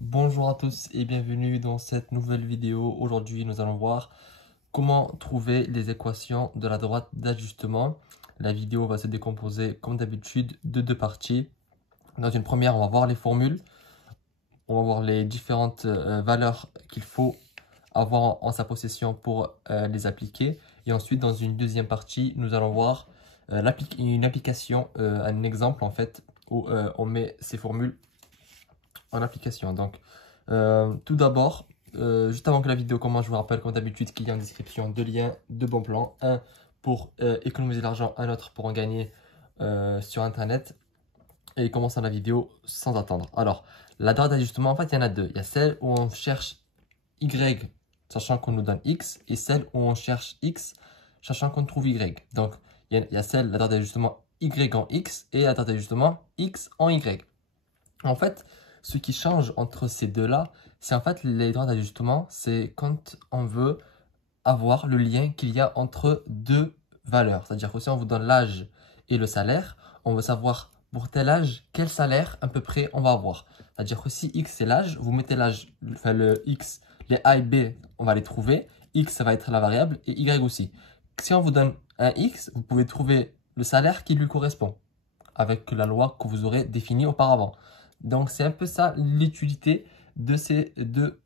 Bonjour à tous et bienvenue dans cette nouvelle vidéo. Aujourd'hui, nous allons voir comment trouver les équations de la droite d'ajustement. La vidéo va se décomposer comme d'habitude de deux parties. Dans une première, on va voir les formules. On va voir les différentes valeurs qu'il faut avoir en sa possession pour les appliquer. Et ensuite, dans une deuxième partie, nous allons voir une application, un exemple en fait, où on met ces formules en application. Donc, tout d'abord, juste avant que la vidéo commence, je vous rappelle comme d'habitude qu'il y a en description deux liens de bons plans. Un pour économiser l'argent, un autre pour en gagner sur Internet. Et commençons la vidéo sans attendre. Alors, la droite d'ajustement, en fait, il y en a deux. Il y a celle où on cherche Y, sachant qu'on nous donne X, et celle où on cherche X, sachant qu'on trouve Y. Donc, il y a celle, la droite d'ajustement Y en X, et la droite d'ajustement X en Y. En fait, ce qui change entre ces deux-là, c'est en fait les droits d'ajustement, c'est quand on veut avoir le lien qu'il y a entre deux valeurs. C'est-à-dire que si on vous donne l'âge et le salaire, on veut savoir pour tel âge, quel salaire à peu près on va avoir. C'est-à-dire que si X c'est l'âge, vous mettez l'âge, enfin le X, les A et B, on va les trouver. X ça va être la variable et Y aussi. Si on vous donne un X, vous pouvez trouver le salaire qui lui correspond avec la loi que vous aurez définie auparavant. Donc, c'est un peu ça l'utilité de ces deux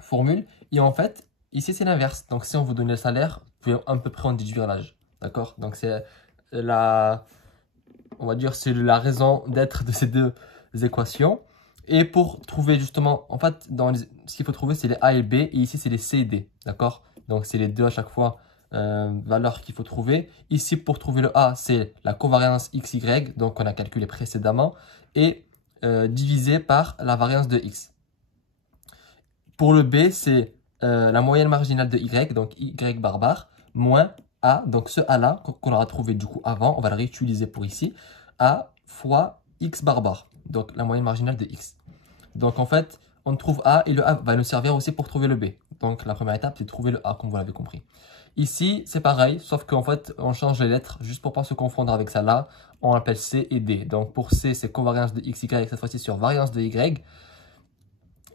formules. Et en fait, ici, c'est l'inverse. Donc, si on vous donne le salaire, vous pouvez à peu près en déduire l'âge. D'accord? Donc, c'est on va dire, c'est la raison d'être de ces deux équations. Et pour trouver justement, en fait, ce qu'il faut trouver, c'est les A et B. Et ici, c'est les C et D. D'accord? Donc, c'est les deux à chaque fois valeurs qu'il faut trouver. Ici, pour trouver le A, c'est la covariance XY, donc qu'on a calculé précédemment, et divisé par la variance de X. Pour le B, c'est la moyenne marginale de Y, donc Y bar bar, moins A, donc ce A-là, qu'on aura trouvé du coup avant, on va le réutiliser pour ici, A fois X bar bar, donc la moyenne marginale de X. Donc en fait, on trouve A et le A va nous servir aussi pour trouver le B. Donc la première étape, c'est de trouver le A, comme vous l'avez compris. Ici, c'est pareil, sauf qu'en fait, on change les lettres juste pour ne pas se confondre avec ça là. On appelle C et D. Donc pour C, c'est covariance de XY, cette fois-ci sur variance de Y.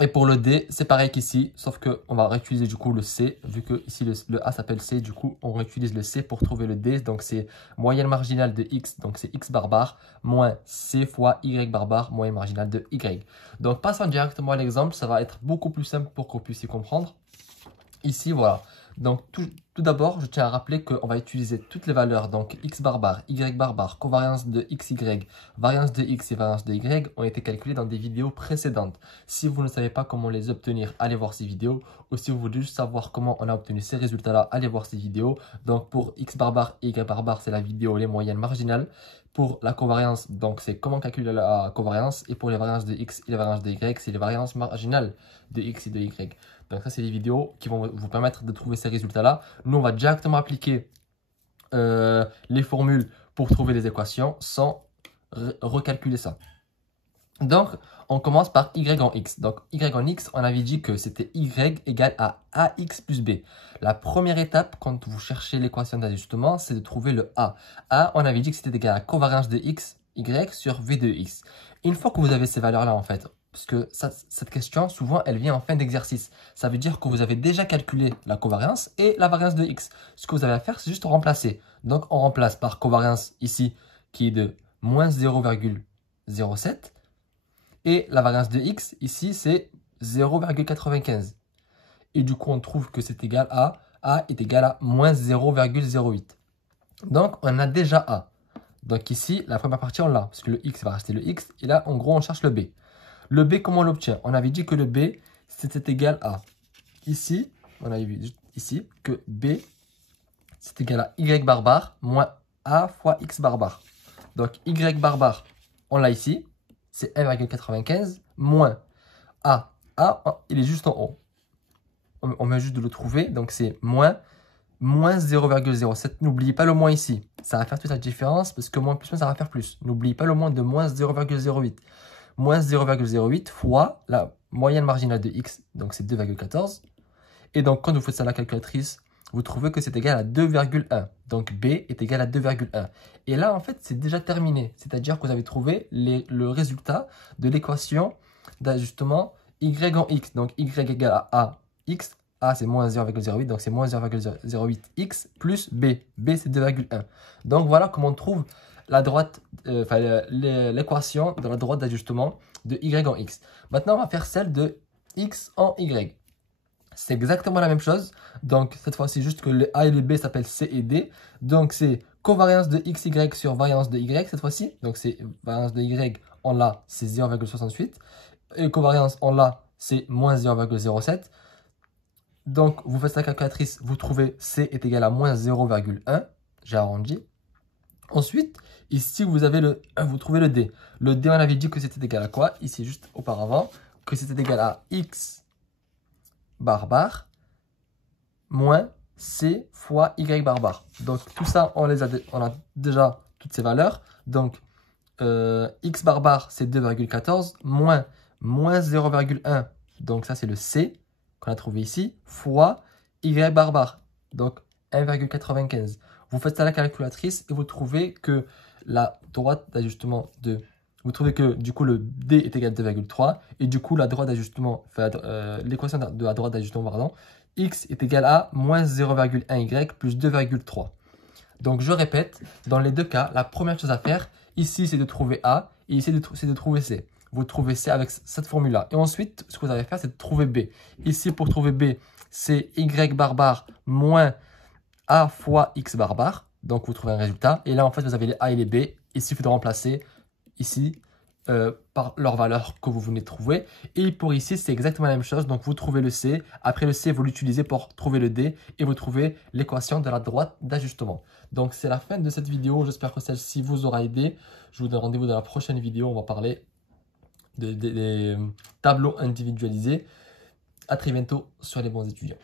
Et pour le D, c'est pareil qu'ici, sauf qu'on va réutiliser du coup le C, vu que ici le A s'appelle C, du coup on réutilise le C pour trouver le D, donc c'est moyenne marginale de X, donc c'est X bar bar, moins C fois Y bar bar, moyenne marginale de Y. Donc passons directement à l'exemple, ça va être beaucoup plus simple pour que vous puissiez comprendre. Ici, voilà. Donc, tout d'abord, je tiens à rappeler qu'on va utiliser toutes les valeurs. Donc, X bar bar, Y bar bar, covariance de XY, variance de X et variance de Y ont été calculées dans des vidéos précédentes. Si vous ne savez pas comment les obtenir, allez voir ces vidéos. Ou si vous voulez juste savoir comment on a obtenu ces résultats-là, allez voir ces vidéos. Donc, pour X bar bar et Y bar bar, c'est la vidéo les moyennes marginales. Pour la covariance, donc c'est comment calculer la covariance. Et pour les variances de X et les variances de Y, c'est les variances marginales de X et de Y. Donc ça, c'est les vidéos qui vont vous permettre de trouver ces résultats-là. Nous, on va directement appliquer les formules pour trouver les équations sans recalculer ça. Donc, on commence par Y en X. Donc, Y en X, on avait dit que c'était Y égale à AX plus B. La première étape, quand vous cherchez l'équation d'ajustement, c'est de trouver le A. A, on avait dit que c'était égal à la covariance de X, Y sur V de X. Une fois que vous avez ces valeurs-là, en fait, parce que cette question, souvent, elle vient en fin d'exercice. Ça veut dire que vous avez déjà calculé la covariance et la variance de X. Ce que vous avez à faire, c'est juste remplacer. Donc, on remplace par covariance ici, qui est de moins 0,07. Et la variance de X, ici, c'est 0,95. Et du coup, on trouve que c'est égal à A est égal à moins 0,08. Donc, on a déjà A. Donc ici, la première partie, on l'a, parce que le X va rester le X. Et là, en gros, on cherche le B. Le B, comment on l'obtient? On avait dit que le B, c'était égal à, ici, on avait vu ici, que B, c'est égal à Y bar bar moins A fois X bar bar. Donc Y bar bar, on l'a ici, c'est 1,95 moins A. A, il est juste en haut. On vient juste de le trouver, donc c'est moins 0,07. N'oubliez pas le moins ici. Ça va faire toute la différence, parce que moins plus moins, ça va faire plus. N'oubliez pas le moins de moins 0,08. Moins 0,08 fois la moyenne marginale de X, donc c'est 2,14. Et donc, quand vous faites ça à la calculatrice, vous trouvez que c'est égal à 2,1. Donc, B est égal à 2,1. Et là, en fait, c'est déjà terminé. C'est-à-dire que vous avez trouvé le résultat de l'équation d'ajustement y en x. Donc y égale à x. A c'est moins 0,08, donc c'est moins 0,08x plus b. B c'est 2,1. Donc voilà comment on trouve la droite, l'équation de la droite d'ajustement de y en x. Maintenant on va faire celle de x en y. C'est exactement la même chose. Donc cette fois-ci juste que le a et le b s'appellent c et d. Donc c'est covariance de xy sur variance de y cette fois-ci. Donc c'est variance de y en là c'est 0,68. Et covariance en là c'est moins 0,07. Donc, vous faites la calculatrice, vous trouvez C est égal à moins 0,1. J'ai arrondi. Ensuite, ici, vous trouvez le D. Le D, on avait dit que c'était égal à quoi? Ici, juste auparavant, que c'était égal à X bar bar moins C fois Y bar bar. Donc, tout ça, on a déjà toutes ces valeurs. Donc, X bar bar, c'est 2,14 moins 0,1. Donc, ça, c'est le C qu'on a trouvé ici, fois y bar bar, donc 1,95. Vous faites ça à la calculatrice et vous trouvez que la droite d'ajustement vous trouvez que du coup le D est égal à 2,3 et du coup la droite d'ajustement, l'équation de la droite d'ajustement, pardon, x est égal à moins 0,1y plus 2,3. Donc je répète, dans les deux cas, la première chose à faire, ici c'est de trouver A et ici c'est de trouver C. Vous trouvez C avec cette formule-là. Et ensuite, ce que vous allez faire, c'est de trouver B. Ici, pour trouver B, c'est Y bar bar moins A fois X bar bar. Donc, vous trouvez un résultat. Et là, en fait, vous avez les A et les B. Il suffit de remplacer ici par leur valeur que vous venez de trouver. Et pour ici, c'est exactement la même chose. Donc, vous trouvez le C. Après le C, vous l'utilisez pour trouver le D. Et vous trouvez l'équation de la droite d'ajustement. Donc, c'est la fin de cette vidéo. J'espère que celle-ci vous aura aidé. Je vous donne rendez-vous dans la prochaine vidéo. On va parler des tableaux individualisés. À très bientôt sur les bons étudiants.